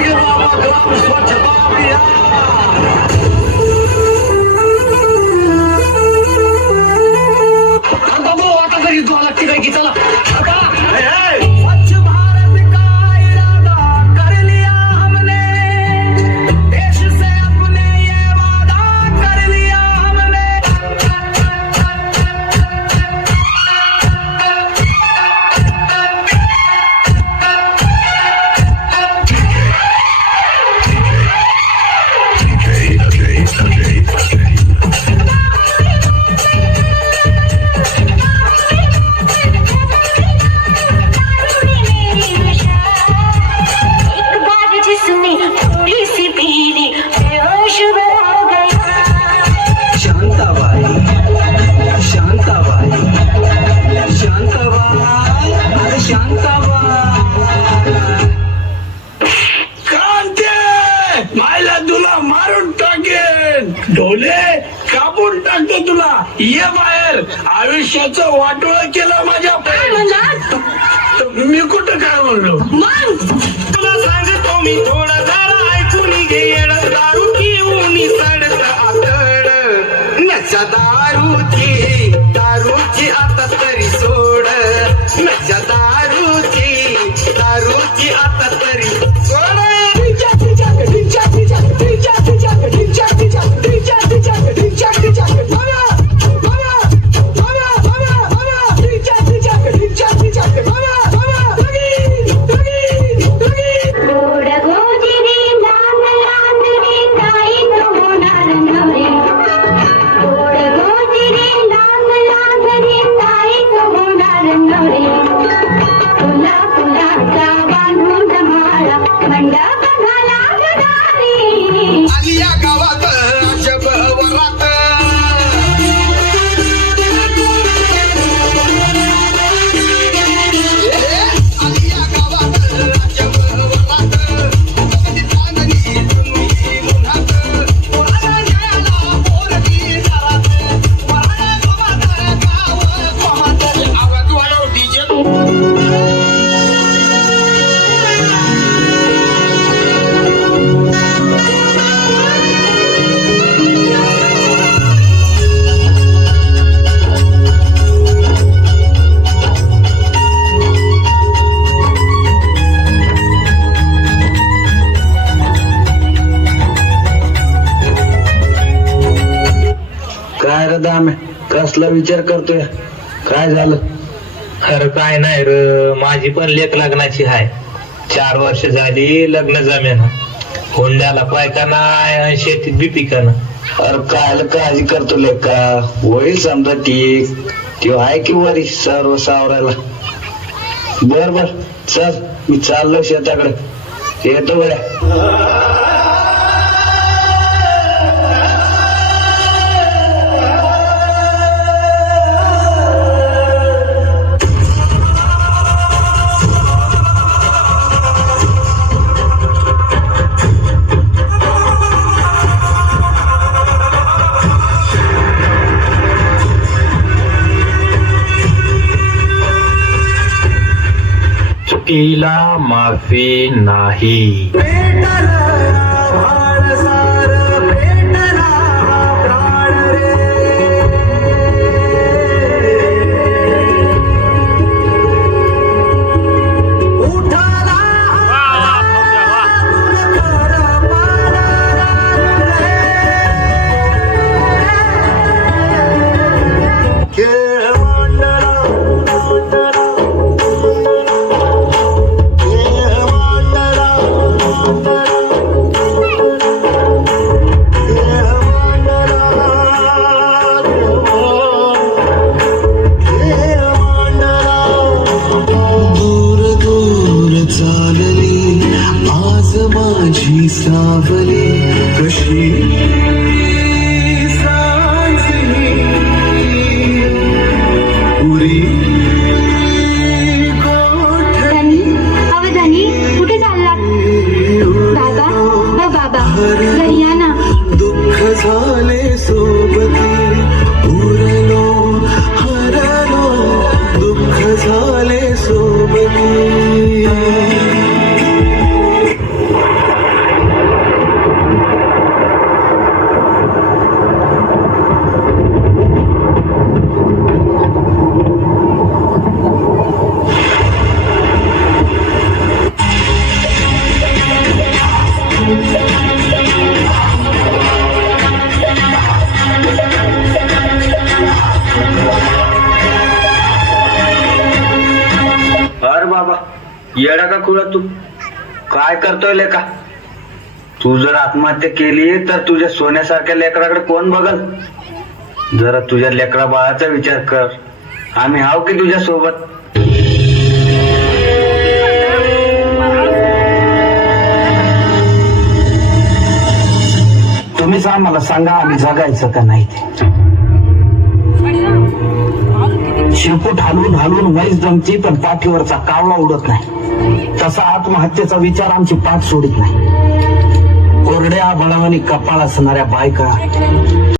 गाडगे बाबा ग्राम स्वच्छता अभियान. आता भाऊ आता तरी तू आला ठीक आहे की चला स्वच्छ भारत का इरादा कर लिया हमने देश से अपने ये वादा कर लिया हमने. शांताबाई शांताबाई शांताबाई अरे शांताबाई कांते मायला तुला मारून टाकेन ढोले कापून टाकतो तुला ये बाहेर आयुष्याचं वाटोळ केलं माझ्या मी कुठं काय म्हणलो मग तुला सांगतो मी थोडं जरा ऐकून घे दारू पिऊन सडत आतड नशा दारूची आता तरी सोड नशा दारूची आता तरी सोड. आली या गावात अजब वरात आली या गावात अजब वरात चांदणी तुम्ही मुन्हात कोणाला न्यायाला पोरगी दारात वराळा गोमात गाव कोमात आवाज वाढव डीजे. काय रे दामे कसला विचार करतोय काय झालं. अरे काय नाही र माझी पण लेक लग्नाची आहे 4 वर्ष झाली लग्न जमेना होंड्याला पायका नाही आणि शेतीत बी पिकाना. अरे काय काळजी करतो लेका होईल समजा ठीक त्यो आहे की वरी सर्व सावरायला. बर बर चल मी चाललो शेताकडे येतो बऱ्या. चुकीला माफी नाही. सावली कशी सांजली उरी अवधानी कुठे चाललात बाबा हो बाबा घरी या ना. दुःख झाले सोबती उरलो हरलो दुःख झाले सोबती. बाबा येडा का खुळा तू काय करतोय लेका तू जर आत्महत्या केली तर तुझ्या सोन्यासारख्या लेकराकडे कोण बघल जरा तुझ्या लेकरा बाळाचा विचार कर आम्ही हाव की तुझ्या सोबत तुम्हीच आम्हाला सांगा आम्ही जगायचं का नाही ते शिरपूट हलवून हलवून म्हैस जमती पण पाठीवरचा कावळा उडत नाही तसा आत्महत्येचा विचार आमची पाठ सोडित नाही कोरड्या बळावानी कपाळ असणाऱ्या बायका